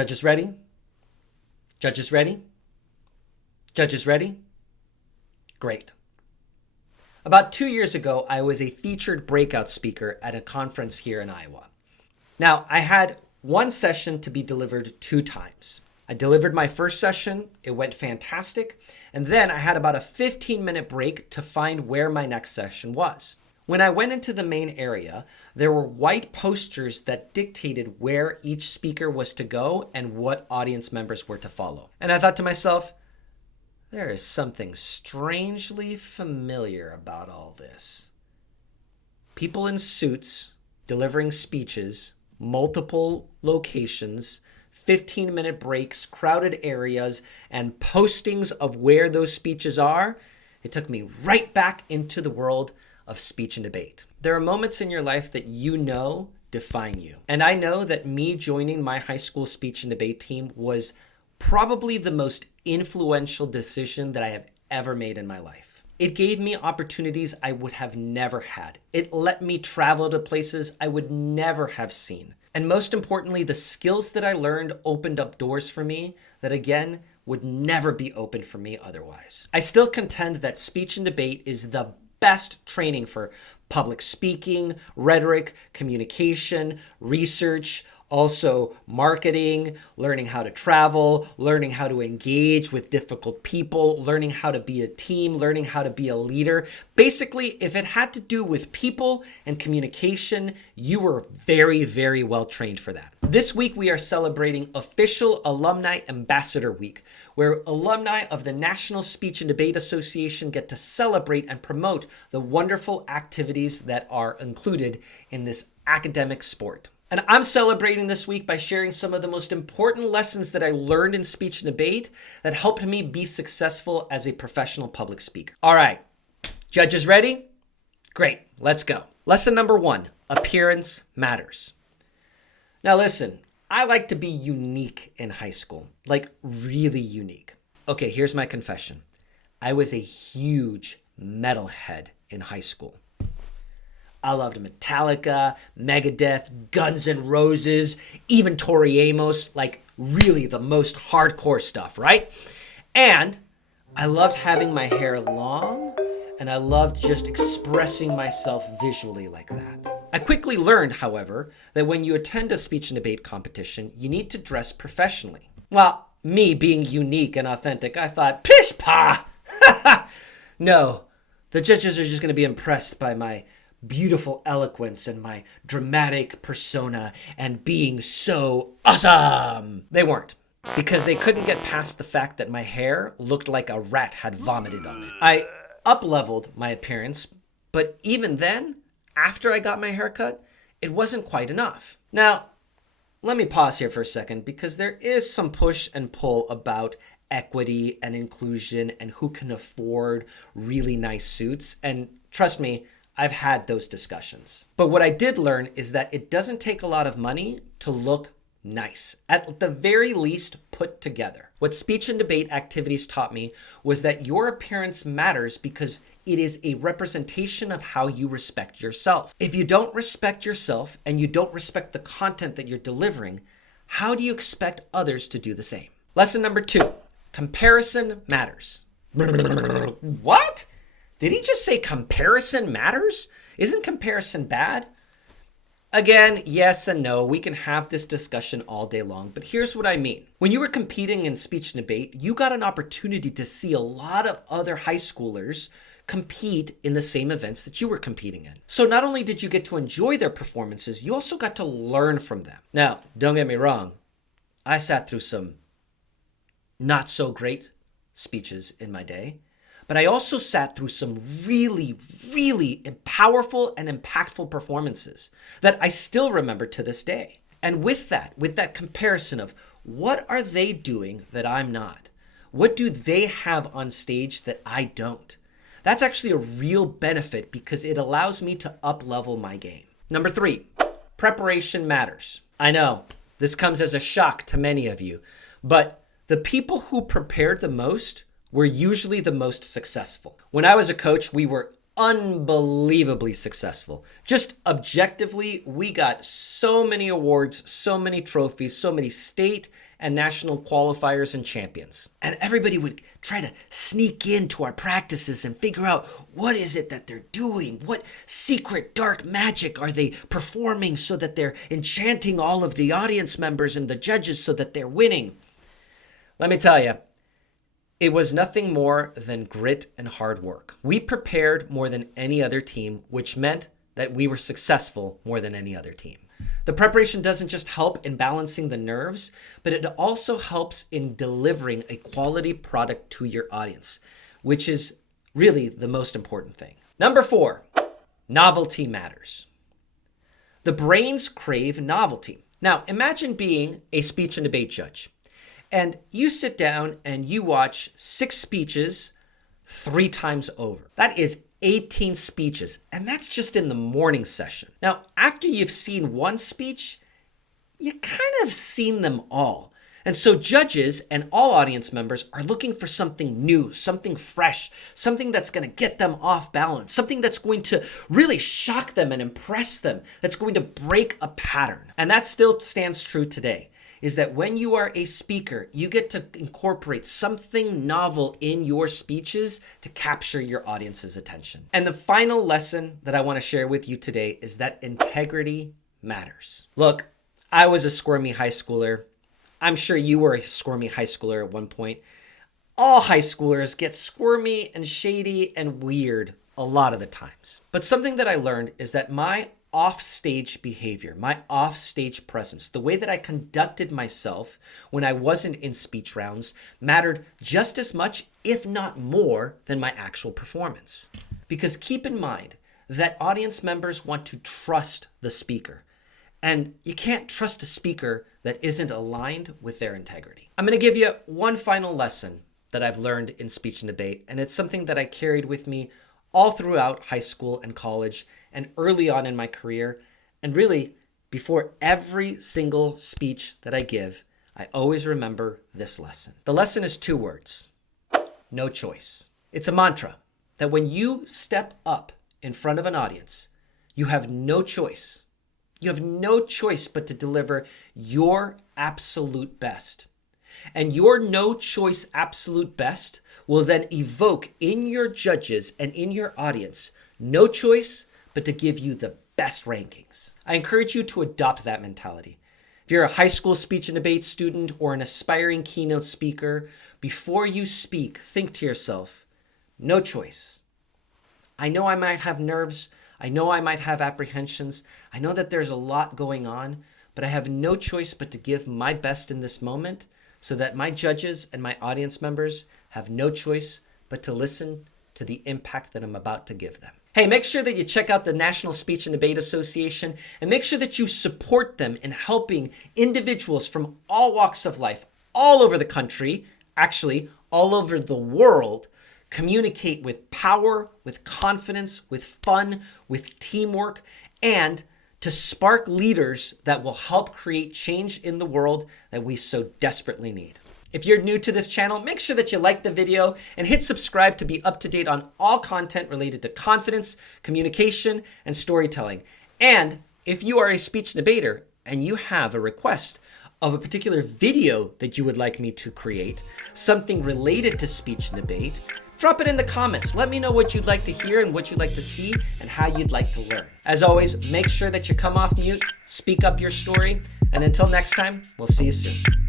Judges ready? Judges ready? Judges ready? Great. About 2 years ago, I was a featured breakout speaker at a conference here in Iowa. Now, I had one session to be delivered 2 times. I delivered my first session, it went fantastic, and then I had about a 15-minute break to find where my next session was. When I went into the main area, there were white posters that dictated where each speaker was to go and what audience members were to follow. And I thought to myself, there is something strangely familiar about all this. People in suits delivering speeches, multiple locations, 15-minute breaks, crowded areas, and postings of where those speeches are. It took me right back into the world of speech and debate. There are moments in your life that you know define you. And I know that me joining my high school speech and debate team was probably the most influential decision that I have ever made in my life. It gave me opportunities I would have never had. It let me travel to places I would never have seen. And most importantly, the skills that I learned opened up doors for me that, again, would never be open for me otherwise. I still contend that speech and debate is the best training for public speaking, rhetoric, communication, research, also marketing, learning how to travel, learning how to engage with difficult people, learning how to be a team, learning how to be a leader. Basically, if it had to do with people and communication, you were very, very well trained for that. This week, we are celebrating official Alumni Ambassador Week, where alumni of the National Speech and Debate Association get to celebrate and promote the wonderful activities that are included in this academic sport. And I'm celebrating this week by sharing some of the most important lessons that I learned in speech and debate that helped me be successful as a professional public speaker. All right, judges ready? Great, let's go. Lesson number 1, appearance matters. Now listen, I like to be unique in high school, like really unique. Okay, here's my confession. I was a huge metalhead in high school. I loved Metallica, Megadeth, Guns N' Roses, even Tori Amos, like really the most hardcore stuff, right? And I loved having my hair long, and I loved just expressing myself visually like that. I quickly learned, however, that when you attend a speech and debate competition, you need to dress professionally. Well, me being unique and authentic, I thought, pish pah! No, the judges are just going to be impressed by my beautiful eloquence and my dramatic persona and being so awesome. They weren't, because they couldn't get past the fact that my hair looked like a rat had vomited on it. I up-leveled my appearance, but even then, after I got my hair cut, it wasn't quite enough. Now, let me pause here for a second, because there is some push and pull about equity and inclusion and who can afford really nice suits. And trust me, I've had those discussions. But what I did learn is that it doesn't take a lot of money to look nice, at the very least put together. What speech and debate activities taught me was that your appearance matters because it is a representation of how you respect yourself. If you don't respect yourself and you don't respect the content that you're delivering, how do you expect others to do the same? Lesson number 2, comparison matters. What? Did he just say comparison matters? Isn't comparison bad? Again, yes and no. We can have this discussion all day long, but here's what I mean. When you were competing in speech and debate, you got an opportunity to see a lot of other high schoolers compete in the same events that you were competing in. So not only did you get to enjoy their performances, you also got to learn from them. Now, don't get me wrong. I sat through some not so great speeches in my day. But I also sat through some really, really powerful and impactful performances that I still remember to this day. And with that comparison of what are they doing that I'm not? What do they have on stage that I don't? That's actually a real benefit because it allows me to up-level my game. Number 3, preparation matters. I know this comes as a shock to many of you, but the people who prepared the most were usually the most successful. When I was a coach, we were unbelievably successful. Just objectively, we got so many awards, so many trophies, so many state and national qualifiers and champions. And everybody would try to sneak into our practices and figure out what is it that they're doing? What secret dark magic are they performing so that they're enchanting all of the audience members and the judges so that they're winning? Let me tell you, it was nothing more than grit and hard work. We prepared more than any other team, which meant that we were successful more than any other team. The preparation doesn't just help in balancing the nerves, but it also helps in delivering a quality product to your audience, which is really the most important thing. Number 4, novelty matters. The brains crave novelty. Now, imagine being a speech and debate judge, and you sit down and you watch 6 speeches 3 times over. That is 18 speeches, and that's just in the morning session. Now, after you've seen one speech, you kind of seen them all. And so judges and all audience members are looking for something new, something fresh, something that's going to get them off balance, something that's going to really shock them and impress them, that's going to break a pattern. And that still stands true today. Is that when you are a speaker, you get to incorporate something novel in your speeches to capture your audience's attention. And the final lesson that I want to share with you today is that integrity matters. Look, I was a squirmy high schooler. I'm sure you were a squirmy high schooler at one point. All high schoolers get squirmy and shady and weird a lot of the times. But something that I learned is that my offstage behavior, my offstage presence, the way that I conducted myself when I wasn't in speech rounds mattered just as much, if not more, than my actual performance. Because keep in mind that audience members want to trust the speaker. And you can't trust a speaker that isn't aligned with their integrity. I'm going to give you one final lesson that I've learned in speech and debate, and it's something that I carried with me all throughout high school and college and early on in my career. And really, before every single speech that I give, I always remember this lesson. The lesson is 2 words: no choice. It's a mantra that when you step up in front of an audience, you have no choice. You have no choice but to deliver your absolute best. And your no choice absolute best will then evoke in your judges and in your audience no choice but to give you the best rankings. I encourage you to adopt that mentality. If you're a high school speech and debate student or an aspiring keynote speaker, before you speak, think to yourself, no choice. I know I might have nerves. I know I might have apprehensions. I know that there's a lot going on, but I have no choice but to give my best in this moment so that my judges and my audience members have no choice but to listen to the impact that I'm about to give them. Hey, make sure that you check out the National Speech and Debate Association and make sure that you support them in helping individuals from all walks of life, all over the country, actually all over the world, communicate with power, with confidence, with fun, with teamwork, and to spark leaders that will help create change in the world that we so desperately need. If you're new to this channel, make sure that you like the video and hit subscribe to be up to date on all content related to confidence, communication, and storytelling. And if you are a speech debater and you have a request of a particular video that you would like me to create, something related to speech and debate, drop it in the comments. Let me know what you'd like to hear and what you'd like to see and how you'd like to learn. As always, make sure that you come off mute, speak up your story, and until next time, we'll see you soon.